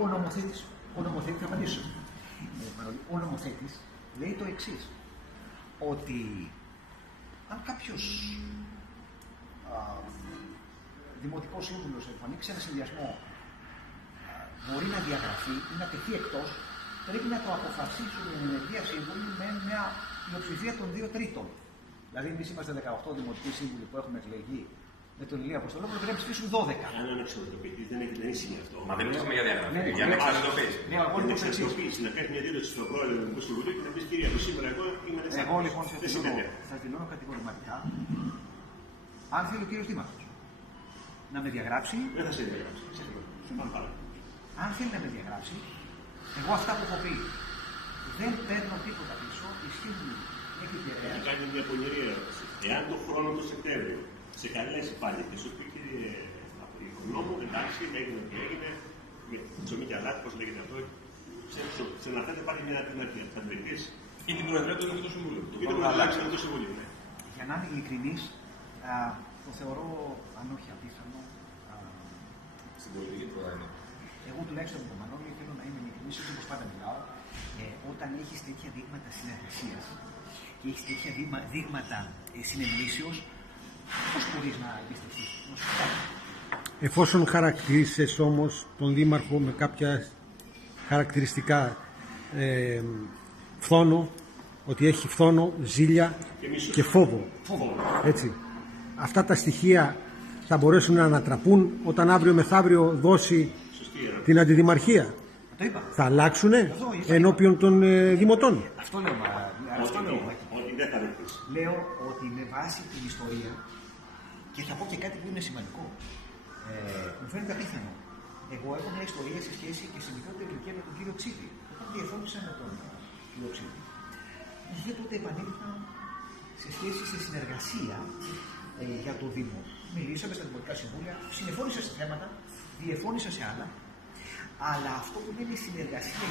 Ο νομοθέτης, θα απαντήσω. Ο νομοθέτης λέει το εξής, ότι αν κάποιος δημοτικός σύμβουλος εμφανίσει ένα συνδυασμό μπορεί να διαγραφεί ή να τεθεί εκτός, πρέπει να το αποφασίσουν οι ενεργεία σύμβουλοι με μια πλειοψηφία των 2/3. Δηλαδή, εμείς είμαστε 18 δημοτικοί σύμβουλοι που έχουμε εκλεγεί με τον Ηλία Αποστολόπουλο, πρέπει να ψηφίσουν 12. Αν είναι εξοδοτοποιητή, δεν είναι αυτό. Μα δεν μιλάμε για διαγραφή. Για να εξοδοτοποιήσει. Να κάνει μια δήλωση στον πρόεδρο του Συμβουλίου και να πει: Κύριε, από σήμερα εγώ είμαι ανεξάρτητος. Εγώ λοιπόν θα δηλώνω κατηγορηματικά, αν θέλει ο κύριος Δήμαρχος να με διαγράψει. Δεν θα σε διαγράψει. Αν θέλει να με διαγράψει, εγώ αυτά που έχω πει δεν παίρνω τίποτα πίσω, ισχύουν μέχρι και θα κάνει μια πονηρή ερώτηση. Εάν τον χρόνο το Σεπτέμβριο σε καλέσει πάλι και σου πει, κύριε Οικονόμου, εντάξει, έγινε ό,τι έγινε, με ψωμί και αλάτι, πώς λέγεται αυτό, σε να φέρετε πάλι μια alternativa. Θα την περιποιήσει. Ή την Προεδρία του Δημοτικού Συμβουλίου. Ή την Προεδρία του Συμβουλίου. Για να είμαι ειλικρινής, το θεωρώ, αν όχι απίθανο. Στην πολιτική του ΑΕΝ. Εγώ τουλάχιστον με τον Μανώλη θέλω να είμαι ειλικρινής, όπως πάντα μιλάω, όταν έχεις τέτοια δείγματα συνεργασίας και έχεις τέτοια δείγματα συνεννοήσεως, πώς μπορείς να εμπιστευτείς? Εφόσον χαρακτηρίσες όμως τον Δήμαρχο με κάποια χαρακτηριστικά φθόνο, ότι έχει φθόνο, ζήλια και φόβο. Έτσι. Αυτά τα στοιχεία θα μπορέσουν να ανατραπούν όταν αύριο μεθαύριο δώσει την αντιδημαρχία. Θα αλλάξουνε ενώπιον των δημοτών. Αυτό λέω. Λέω ότι με βάση την ιστορία, και θα πω και κάτι που είναι σημαντικό, μου φαίνεται απίθανο. Εγώ έχω μια ιστορία σε σχέση και σε μικρότερη ηλικία με τον κύριο Ξύπη. Όταν διαφώνησα με τον κύριο Ξύπη, είχε τότε επανήλθα σε σχέση σε συνεργασία για το Δήμο. Μιλήσαμε στα δημοτικά συμβούλια, συνεφώνησα σε θέματα, διεφώνησα σε άλλα, αλλά αυτό που είναι συνεργασία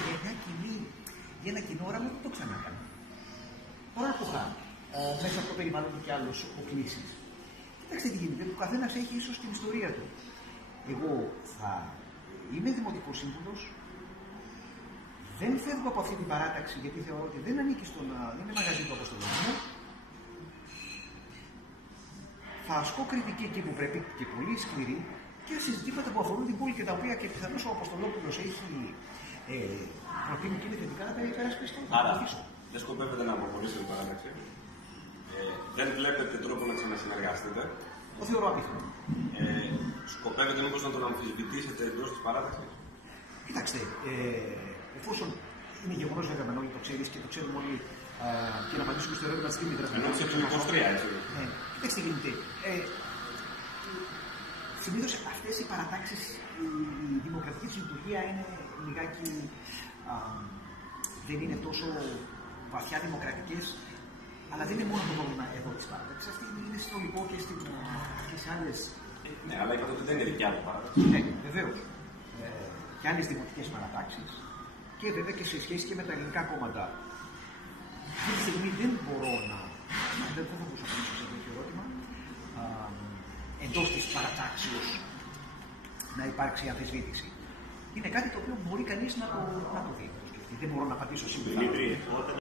για ένα κοινό όραμα δεν το ξανά έκανα. Τώρα άκουγα μέσα από το περιβάλλον του και άλλους αποκλήσεις. Κοιτάξτε τι γίνεται, ο καθένας έχει ίσως την ιστορία του. Εγώ θα είμαι δημοτικός σύμβουλος, δεν φεύγω από αυτή την παράταξη γιατί θεωρώ ότι δεν ανήκει δεν είναι μαγαζί του Αποστολόπουλου. Θα ασκώ κριτική εκεί που πρέπει και πολύ σκληρή και σε ζητήματα που αφορούν την πόλη και τα οποία και πιθανώς ο Αποστολόπουλος έχει προτείνει και είναι θετικά να τα υπερασπιστώ. Άρα, δεν σκοπεύετε να αποχωρήσετε την παράταξη. Δεν βλέπετε τρόπο να ξανασυνεργαστείτε. Το θεωρώ απίθανο. Σκοπεύετε μήπως να τον αμφισβητήσετε εντός της παράταξης? Κοιτάξτε, εφόσον είναι γεγονός βέβαια όλοι το ξέρεις και το ξέρουμε όλοι και να απαντήσουμε στο ερώτημα της Δήμητρας. Ενώ σε 23, έτσι. Κοιτάξτε τι γίνεται. Συνήθως αυτές οι παρατάξεις, η δημοκρατική της λειτουργία είναι λιγάκι, δεν είναι τόσο βαθιά δημοκρατικές, αλλά δεν είναι μόνο το πρόβλημα εδώ της παράταξης. Αυτή είναι συνολικό και σε άλλες. Ναι, αλλά είπατε ότι δεν είναι δικιά του παράταξη. Ναι, βεβαίως. Και άλλες δημοτικές παρατάξεις και βέβαια και σε σχέση και με τα ελληνικά κόμματα. Αυτή τη στιγμή δεν μπορώ δεν θα μπορούσα να απαντήσω σε τέτοιο ερώτημα. Εντός της παρατάξεως να υπάρξει αμφισβήτηση. Είναι κάτι το οποίο μπορεί κανείς να το δει. Δεν μπορώ να απαντήσω σήμερα.